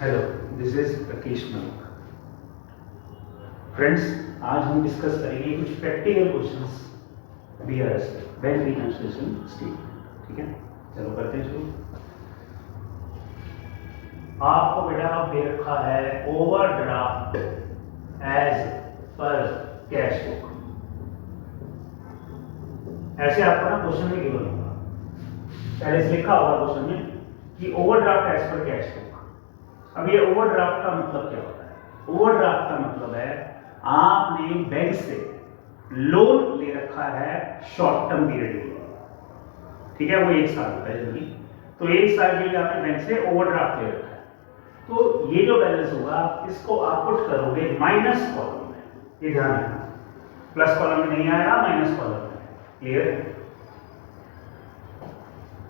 Hello, this is Rakesh Malik. Friends, आज हम discuss करेंगे कुछ practical questions BRS bank reconciliation statement. ठीक है, चलो करते हैं शुरू। आपको बेटा दे रखा है overdraft as per cash book. ऐसे आपको ना क्वेश्चन में गिवन होगा, पहले से लिखा होगा क्वेश्चन में कि overdraft as per cash book. अब ये ओवरड्राफ्ट का मतलब क्या होता है? ओवरड्राफ्ट का मतलब है आपने बैंक से लोन ले रखा है शॉर्ट टर्म पीरियड के लिए। ठीक है, वो 1 साल होता है जनरली, तो 1 साल के लिए आपने बैंक से ओवरड्राफ्ट ले रखा है। तो ये जो बैलेंस होगा इसको आप पुट करोगे माइनस कॉलम में। ये ध्यान रखना, प्लस कॉलम में नहीं आएगा, माइनस कॉलम में। क्लियर है?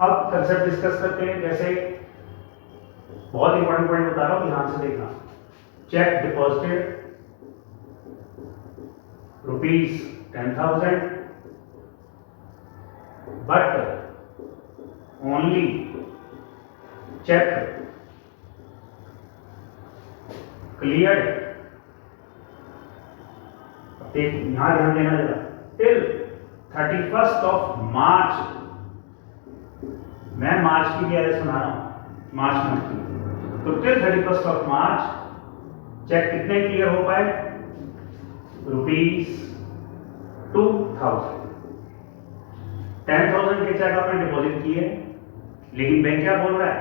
अब कंसेप्ट डिस्कस करते हैं। जैसे बहुत इंपॉर्टेंट पॉइंट बता रहा हूं, ध्यान से देखना। Cheque deposited ₹10,000 but only cheque cleared, यहां ध्यान देना जरा, टिल 31 मार्च। मैं मार्च की भी सुना रहा हूं, मार्च मंथ की। तो टिल 31 मार्च चेक कितने क्लियर हो पाए? ₹2,000। 10,000 के चेक आपने डिपॉजिट किए, लेकिन बैंक क्या बोल रहा है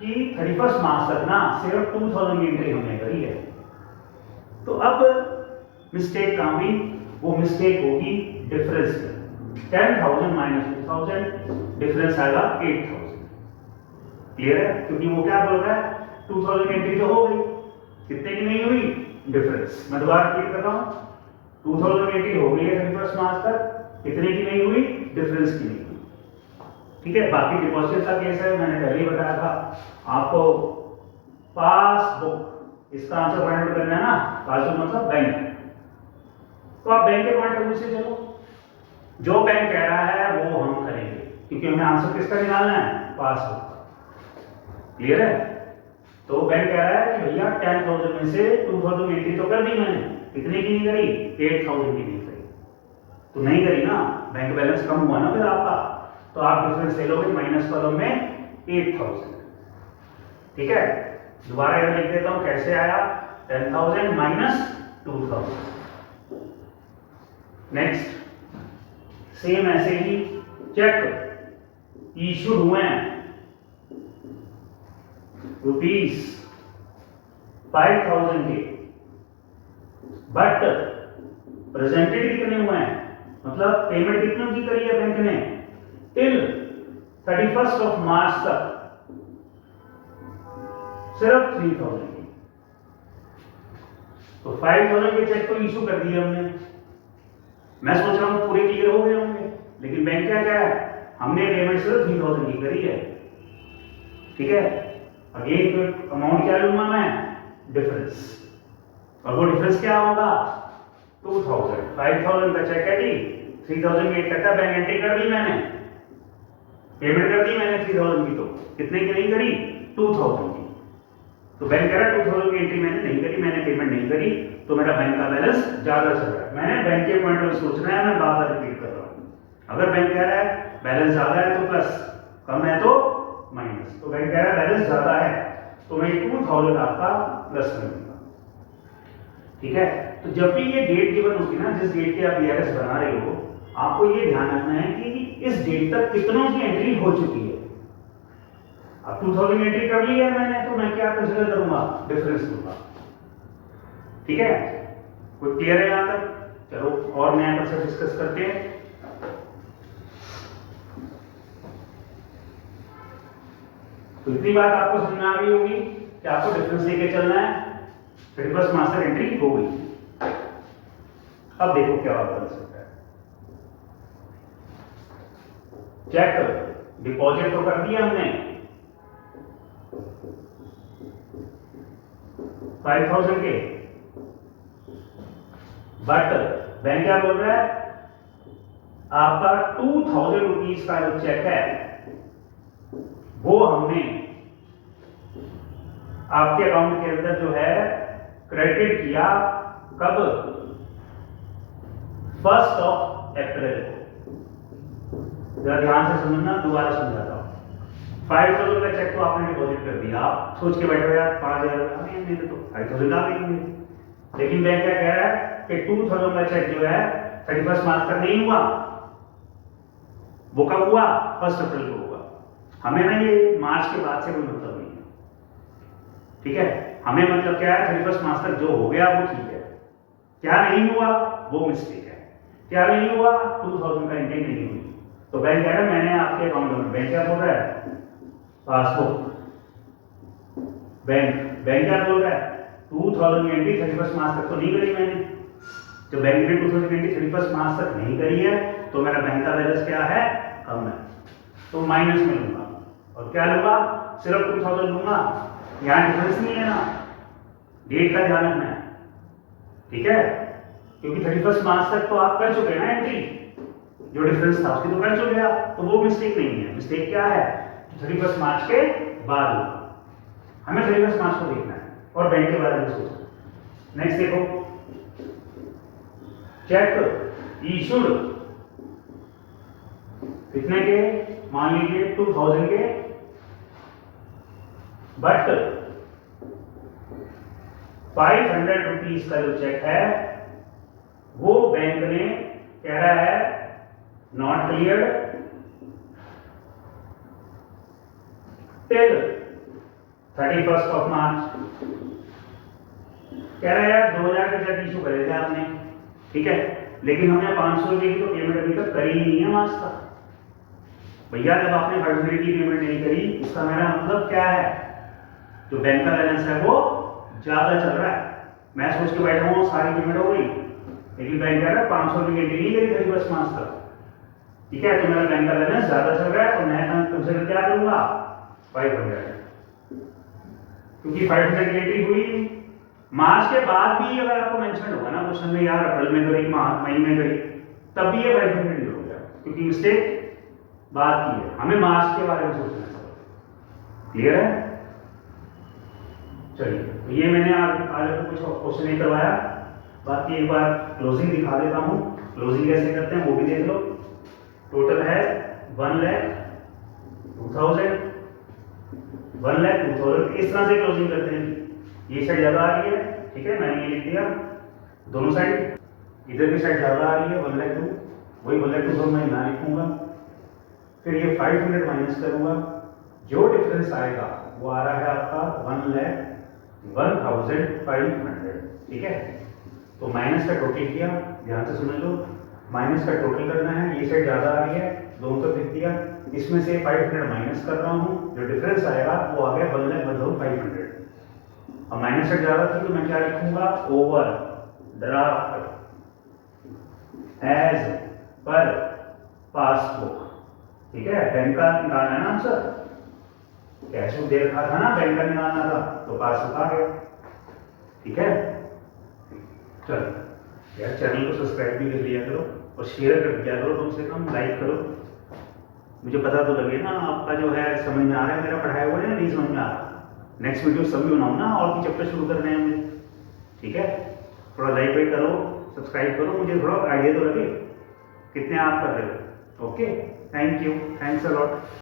कि 31 मार्च तक ना सिर्फ 2,000 की एंट्री हमने करी है। तो अब मिस्टेक कहां हुई? वो मिस्टेक होगी डिफरेंस में। 10,000 माइनस 2,000, डिफरेंस आएगा 8,000। क्लियर है? क्योंकि वो क्या बोल रहा है, 2,000 की एंट्री तो हो गई, कितने की नहीं हुई? डिफरेंस। मैं दोबारा रिपीट कर रहा हूं, 2,000 की एंट्री हो गई है 31 मार्च तक, कितने की नहीं हुई? डिफरेंस की नहीं हुई। ठीक है, बाकी डिपॉजिट का केस है, मैंने पहले ही बताया था आपको। पासबुक, इसका आंसर फाइंड आउट करना है ना। पासबुक मतलब बैंक। तो आप बैंक के पॉइंट ऑफ व्यू से चलो, जो बैंक कह रहा है वो हम करेंगे, क्योंकि हमें आंसर किसका निकालना है? पासबुक। क्लियर है? तो बैंक कह रहा है कि भैया 10,000 में से 2,000 की एंट्री तो कर दी मैंने, कितने की नहीं करी? 8,000 की नहीं करी। तो नहीं करी ना, बैंक बैलेंस कम हुआ ना फिर आपका, तो आप डिफरेंस ले लोगे माइनस कॉलम में 8,000। ठीक है, दोबारा यहां लिख देता हूं कैसे आया, 10,000 माइनस 2,000। नेक्स्ट, सेम ऐसे ही चेक इशू हुए हैं ₹5,000 के, बट प्रेजेंटेड कितने हुए हैं? मतलब पेमेंट कितने की करी है बैंक ने? टिल 31 मार्च तक सिर्फ 3,000 की। तो 5,000 के चेक तो इशू कर दिए हमने। मैं सोच रहा हूं पूरे क्लियर हो गए होंगे, लेकिन बैंक क्या कह रहा है, हमने पेमेंट सिर्फ 3,000 की करी है। ठीक है, अगेन तो अमाउंट क्या लूंगा मैं? डिफरेंस। और वो डिफरेंस क्या होगा? 2,000। 5,000 का चेक है जी, 3,000 की इकट्ठा बैंक एंट्री कर दी मैंने, पेमेंट कर दी मैंने 3,000 की। तो कितने की नहीं करी? 2,000 की। तो बैंक कह रहा है 2,000 की एंट्री मैंने नहीं करी, मैंने पेमेंट नहीं करी, तो मेरा बैंक का बैलेंस ज्यादा चल रहा है। मैंने बैंक के पॉइंट में सोचना है, मैं बार बार रिपीट कर रहा हूं। अगर बैंक कह रहा है बैलेंस ज्यादा है तो प्लस, कम है तो माइनस। तो बैंक कह रहा है बैलेंस ज्यादा है, तो मैं 2,000 आपका प्लस कर दूंगा। ठीक है, तो जब भी ये डेट गिवन होगी ना, जिस डेट की आप बीआरएस बना रहे हो, आपको ये ध्यान रखना है कि इस डेट तक कितनों की एंट्री हो चुकी है। अब 2,000 की एंट्री कर ली है मैंने, तो मैं क्या कंसीडर करूंगा? डिफरेंस लूंगा। ठीक है, कोई क्लियर है यहां तक? चलो और नया कंसेप्ट डिस्कस करते हैं। तो इतनी बात आपको समझ में आ गई होगी कि आपको डिफरेंस लेके चलना है। 31 मार्च तक एंट्री हो गई। अब देखो क्या बन सकता है। चेक डिपॉजिट तो कर दिया हमने 5,000 के, बट बैंक क्या बोल रहा है, आपका 2,000 रुपीज का जो चेक है वो हमने आपके अकाउंट के अंदर जो है क्रेडिट किया कब? 1 अप्रैल को। जरा ध्यान से समझना, दोबारा समझाता हूँ। 5,000 का चेक तो आपने डिपॉजिट कर दिया, आप सोच के बैठे हो यार 5,000 आ गए मेरे तो 5,000 आ गए। लेकिन बैंक क्या कह रहा है कि 2,000 का चेक जो है 31 मार्च तक नहीं हुआ। वो कब हुआ? 1 अप्रैल को हुआ। हमें ना ये मार्च के बाद से कोई मतलब नहीं है, ठीक है? हमें मतलब क्या है, 31 मार्च तक जो हो गया वो ठीक है, क्या नहीं हुआ वो मिस्टेक है। क्या नहीं हुआ? 2,000 का एंट्री नहीं हुई। तो बैंक कह रहा है मैंने आपके अकाउंट में, बैंक क्या बोल रहा है? पासबुक। बैंक क्या बोल रहा है? 2,000 की एंट्री 31 मार्च तक तो नहीं करी मैंने। तो बैंक ने 2,000 की एंट्री 31 मार्च तक नहीं करी है, तो मेरा बैंक का बैलेंस क्या है? कम है, तो माइनस में लूंगा। और क्या लूंगा? सिर्फ 2,000 लूंगा, यहाँ डिफरेंस नहीं लेना, डेट का ध्यान रखना है, ठीक है? क्योंकि 31 मार्च तक तो आप कर चुके हैं ना एंट्री, जो डिफरेंस था उसकी तो कर चुके आप, तो वो मिस्टेक नहीं है। मिस्टेक क्या है? 31 मार्च के बाद होगा। हमें 31 मार्च को देखना है और बैंक के बारे में सोचना। नेक्स्ट देखो, चेक इशूड कितने के? मान लीजिए 2,000 के, बट 500 रुपीज का जो चेक है वो बैंक ने कह रहा है नॉट क्लियर्ड टिल 31 मार्च। कह रहा है यार 2,000 के चेक इशू करे थे आपने, ठीक है, लेकिन हमने 500 रुपये की तो पेमेंट अभी तक करी ही नहीं है मार्च तक। भैया जब आपने 500 की पेमेंट नहीं करी, इसका मेरा मतलब क्या है? जो बैंक का बैलेंस है वो ज्यादा चल रहा है। मैं सोच के बैठा हूँ सारी पेमेंट हो गई, लेकिन बैंक कह रहा है 500 रुपये की एंट्री नहीं करी 31 मार्च तक, ठीक है? तो मेरा बैंक का बैलेंस ज्यादा चल रहा है, तो मैं तुमसे क्या करूंगा? 500, क्योंकि 500 की एंट्री हुई। मार्च के बाद भी अगर आपको मेंशन होगा ना क्वेश्चन में, यार अप्रैल में करी, मई में करी, तब भी ये 500 हो गया, क्योंकि मिस्टेक बात की है। हमें मार्च के बारे में सोचना है। क्लियर है? चलिए, तो ये मैंने आज आपको कुछ क्वेश्चन नहीं करवाया, बाकी एक बार क्लोजिंग दिखा देता हूँ। क्लोजिंग कैसे करते हैं वो भी देख लो। टोटल है 1,02,000, 1,02,000। इस तरह से क्लोजिंग करते हैं। ये साइड ज्यादा आ रही है, ठीक है, मैंने ये लिख दिया दोनों साइड। इधर की साइड ज्यादा आ रही है 1,02,000, वही 1,02,000 मैं यहाँ लिखूंगा। फिर ये 500 माइनस करूंगा, जो डिफरेंस आएगा वो आ रहा है आपका 1,01,500, ठीक है? तो माइनस का टोटल किया, ध्यान से समझ लो, माइनस का टोटल करना है। ये साइड ज्यादा आ रही है, दोनों को लिख दिया, इसमें से 500 माइनस कर रहा हूँ, जो डिफरेंस आएगा वो आ गया 1,05,500। अब माइनस साइड ज्यादा थी तो मैं क्या लिखूंगा? Overdraft as per passbook, ठीक है? बैंक का निकालना है ना आंसर, कैश बुक दे रखा था ना, बैंक का निकालना था, तो पासबुक आ गया, ठीक है? चलो यार, चैनल को सब्सक्राइब भी कर लिया करो और शेयर कर दिया करो, कम से कम लाइक करो, मुझे पता तो लगे ना आपका जो है समझ में आ रहा है मेरा पढ़ाया हुआ है, नहीं समझ में आ रहा। नेक्स्ट वीडियो सभी बनाऊँ ना, और भी चैप्टर शुरू करने हैं मुझे, ठीक है? थोड़ा लाइक वाइक करो, सब्सक्राइब करो, मुझे थोड़ा आइडिया तो लगे कितने आप कर रहे हो। Okay, thank you, thanks a lot.